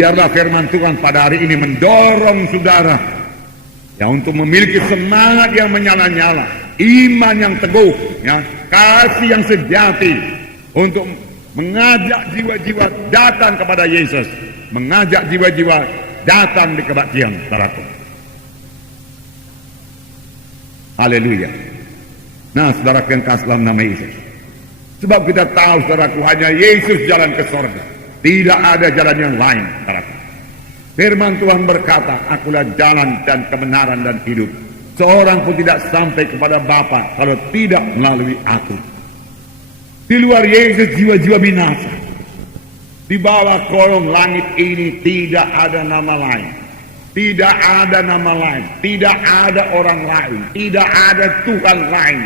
Biarlah firman Tuhan pada hari ini mendorong saudara ya untuk memiliki semangat yang menyala-nyala, iman yang teguh, ya, kasih yang sejati untuk mengajak jiwa-jiwa datang kepada Yesus, mengajak jiwa-jiwa datang di kebaktian, saudaraku. Haleluya. Nah, saudara yang kasih dalam nama Yesus. Sebab kita tahu, saudaraku, hanya Yesus jalan ke sorga. Tidak ada jalan yang lain, saudaraku. Firman Tuhan berkata, akulah jalan dan kebenaran dan hidup. Seorang pun tidak sampai kepada Bapa kalau tidak melalui aku. Di luar Yesus jiwa-jiwa binasa. Di bawah kolong langit ini tidak ada nama lain. Tidak ada nama lain. Tidak ada orang lain. Tidak ada Tuhan lain.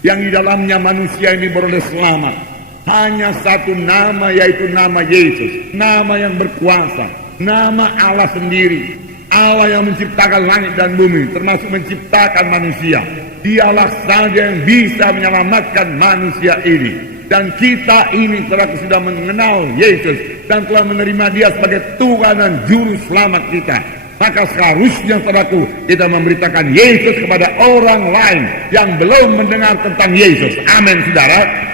Yang di dalamnya manusia ini beroleh selamat. Hanya satu nama, yaitu nama Yesus. Nama yang berkuasa. Nama Allah sendiri. Allah yang menciptakan langit dan bumi, termasuk menciptakan manusia. Dialah saja yang bisa menyelamatkan manusia ini. Dan kita ini sudah mengenal Yesus dan telah menerima Dia sebagai Tuhan dan Juru Selamat kita. Maka seharusnya, saudaraku, kita memberitakan Yesus kepada orang lain yang belum mendengar tentang Yesus. Amin, saudara.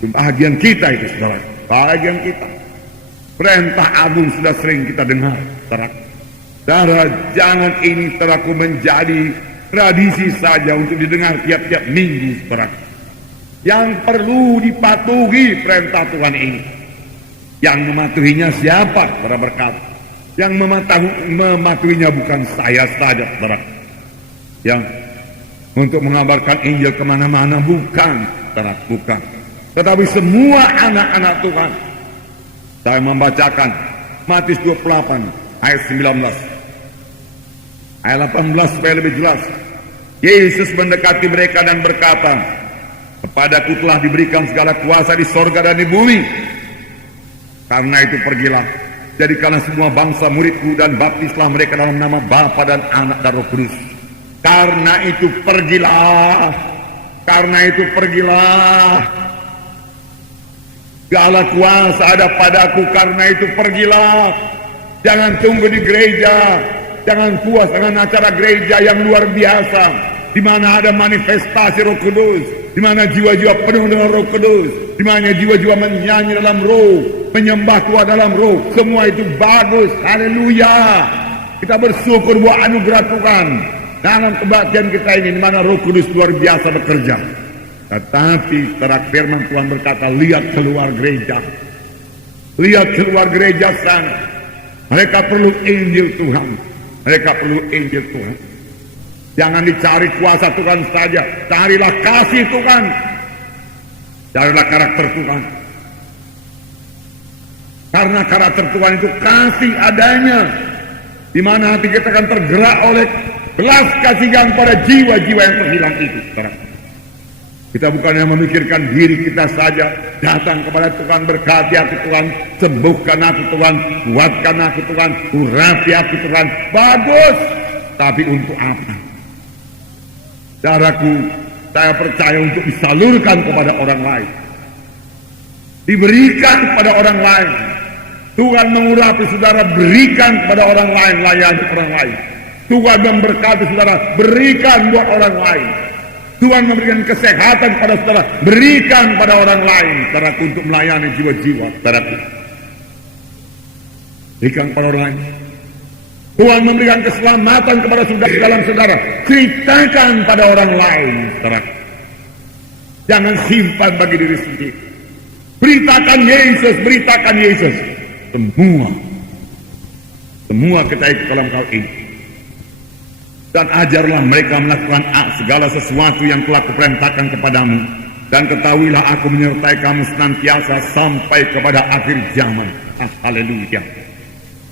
Bahagian kita itu, saudara. Bahagian kita. Perintah agung sudah sering kita dengar, saudara. Saudara, jangan ini, saudaraku, menjadi tradisi saja untuk didengar tiap-tiap minggu, saudara. Yang perlu dipatuhi perintah Tuhan ini. Yang mematuhinya siapa? Saudara berkata. Yang mematuhinya bukan saya saja, saudara. Yang untuk mengabarkan Injil kemana-mana, bukan, saudara, bukan. Tetapi semua anak-anak Tuhan. Saya membacakan Matius 28 ayat 19. Ayat 18 supaya lebih jelas. Yesus mendekati mereka dan berkata, kepadaku telah diberikan segala kuasa di sorga dan di bumi. Karena itu pergilah, jadikanlah semua bangsa muridku dan baptislah mereka dalam nama Bapa dan Anak dan Roh Kudus. Karena itu pergilah. Karena itu pergilah. Segala kuasa ada padaku, karena itu pergilah. Jangan tunggu di gereja. Jangan puas dengan acara gereja yang luar biasa, di mana ada manifestasi Roh Kudus, di mana jiwa-jiwa penuh dengan Roh Kudus, di mana jiwa-jiwa menyanyi dalam Roh, menyembah Tuhan dalam Roh. Semua itu bagus. Haleluya. Kita bersyukur buat anugerah Tuhan dalam kebaktian kita ini, di mana Roh Kudus luar biasa bekerja. Tetapi terakhir firman Tuhan berkata, lihat keluar gereja. Lihat keluar gereja sana. Mereka perlu Injil Tuhan. Mereka perlu Injil Tuhan. Jangan dicari kuasa Tuhan saja. Carilah kasih Tuhan. Carilah karakter Tuhan. Karena karakter Tuhan itu kasih adanya. Di mana hati kita akan tergerak oleh belas kasihan pada jiwa-jiwa yang terhilang itu. Kita bukannya memikirkan diri kita saja, datang kepada Tuhan, berkati aku Tuhan, sembuhkan aku Tuhan, kuatkan aku Tuhan, urapi aku Tuhan. Bagus, tapi untuk apa? Saudaraku, saya percaya untuk disalurkan kepada orang lain, diberikan kepada orang lain. Tuhan mengurapi saudara, berikan kepada orang lain, layani orang lain. Tuhan memberkati saudara, berikan buat orang lain. Tuhan memberikan kesehatan pada saudara, berikan pada orang lain, saudaraku, untuk melayani jiwa-jiwa, saudaraku. Berikan pada orang lain. Tuhan memberikan keselamatan kepada saudara dalam saudara, ceritakan pada orang lain, saudaraku. Jangan simpan bagi diri sendiri. Beritakan Yesus, beritakan Yesus. Semua kita ikut dalam hal ini. Dan ajarlah mereka melakukan segala sesuatu yang telah kuperintahkan kepadamu. Dan ketahuilah aku menyertai kamu senantiasa sampai kepada akhir zaman. Haleluya.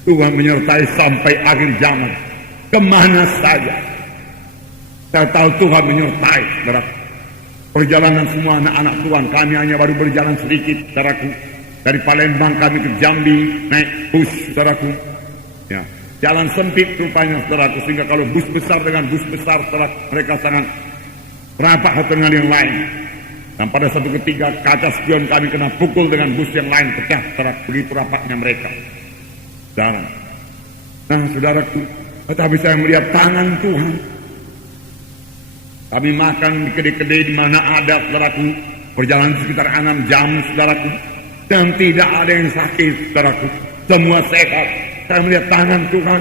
Tuhan menyertai sampai akhir zaman. Kemana saja. Saya tahu Tuhan menyertai, saudara. Perjalanan semua anak-anak Tuhan, kami hanya baru berjalan sedikit, saudaraku. Dari Palembang kami ke Jambi, naik bus, saudaraku. Ya. Jalan sempit rupanya, saudaraku, sehingga kalau bus besar dengan bus besar, saudara, mereka sangat rapat satu dengan yang lain. Dan pada satu ketika kaca spion kami kena pukul dengan bus yang lain, pecah, saudara, begitu rapatnya mereka. Saudara. Nah, saudaraku, tetapi saya melihat tangan Tuhan. Kami makan di kedai-kedai di mana ada, saudaraku, perjalanan sekitar 6 jam, saudaraku, dan tidak ada yang sakit, saudaraku. Semua sehat. Saya melihat tangan Tuhan,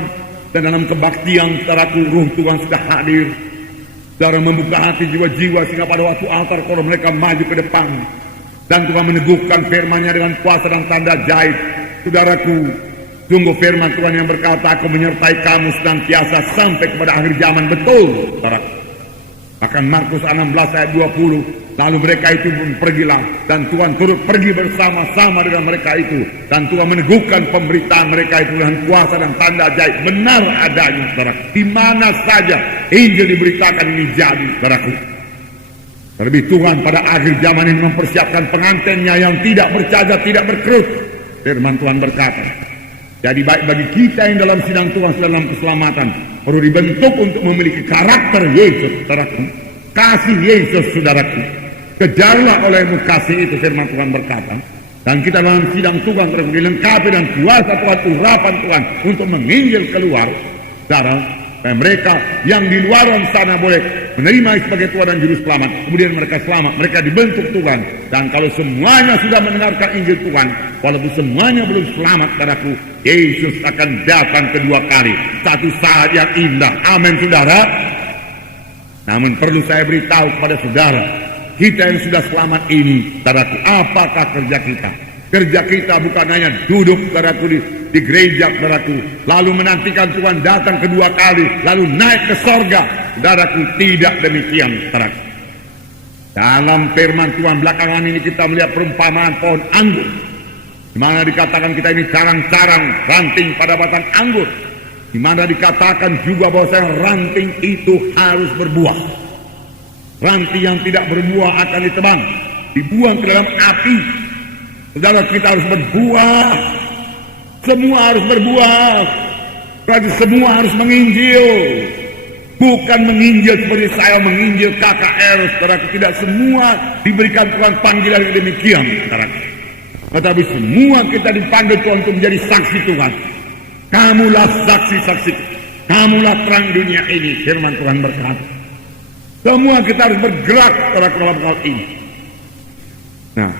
dan dalam kebaktian, saudaraku, Ruh Tuhan sudah hadir. Saudara membuka hati jiwa-jiwa sehingga pada waktu altar call mereka maju ke depan. Dan Tuhan meneguhkan firman-Nya dengan kuasa dan tanda ajaib. Saudaraku, sungguh firman Tuhan yang berkata, aku menyertai kamu senantiasa sampai kepada akhir zaman. Betul, saudaraku. Bahkan Markus 16 ayat 20, lalu mereka itu pun pergilah, dan Tuhan turut pergi bersama-sama dengan mereka itu, dan Tuhan meneguhkan pemberitaan mereka itu dengan kuasa dan tanda ajaib. Benar adanya, saudaraku. Di mana saja Injil diberitakan ini jadi, saudaraku. Terlebih Tuhan pada akhir zaman ini mempersiapkan pengantinnya yang tidak bercacat, tidak berkerut. Firman Tuhan berkata, jadi baik bagi kita yang dalam sidang Tuhan dalam keselamatan, perlu dibentuk untuk memiliki karakter Yesus, saudaraku. Kasih Yesus, saudaraku. Kejarlah olehmu kasih itu, firman Tuhan berkata. Dan kita dalam sidang Tuhan terus dilengkapi dan kuasa Tuhan, urapan Tuhan untuk menginjil keluar, saudara. Dan mereka yang di luar sana boleh menerima sebagai Tuhan dan Juru Selamat. Kemudian mereka selamat, mereka dibentuk Tuhan. Dan kalau semuanya sudah mendengarkan Injil Tuhan, walaupun semuanya belum selamat, saudaraku, Yesus akan datang kedua kali. Satu saat yang indah. Amin, saudara. Namun perlu saya beritahu kepada saudara, kita yang sudah selamat ini, saudaraku, apakah kerja kita? Kerja kita bukan hanya duduk, saudaraku, di gereja, saudaraku, lalu menantikan Tuhan datang kedua kali, lalu naik ke sorga. Saudaraku, tidak demikian, saudaraku. Dalam firman Tuhan belakangan ini kita melihat perumpamaan pohon anggur, di mana dikatakan kita ini carang-carang ranting pada batang anggur, di mana dikatakan juga bahwa ranting itu harus berbuah. Ranting yang tidak berbuah akan ditebang, dibuang ke dalam api. Saudara, kita harus berbuah. Semua harus berbuah. Berarti semua harus menginjil. Bukan menginjil seperti saya menginjil KKR, saudara. Tidak semua diberikan Tuhan panggilan yang demikian, saudara. Tetapi semua kita dipanggil Tuhan untuk menjadi saksi Tuhan. Kamulah saksi-saksi. Kamulah terang dunia ini, firman Tuhan berkata. Semua kita harus bergerak, saudara, dalam hal ini. Nah,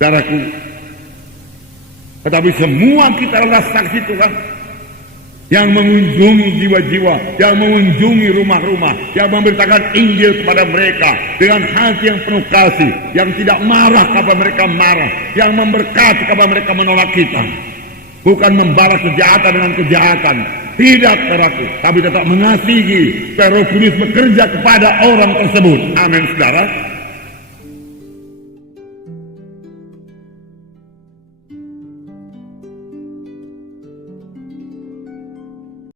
saudaraku, tetapi semua kita adalah saksi Tuhan yang mengunjungi jiwa-jiwa, yang mengunjungi rumah-rumah, yang memberitakan Injil kepada mereka dengan hati yang penuh kasih, yang tidak marah kepada mereka marah, yang memberkati kepada mereka menolak kita. Bukan membalas kejahatan dengan kejahatan, tidak, saudaraku, tapi tetap mengasihi supaya Roh Kudus bekerja kepada orang tersebut. Amin, saudara.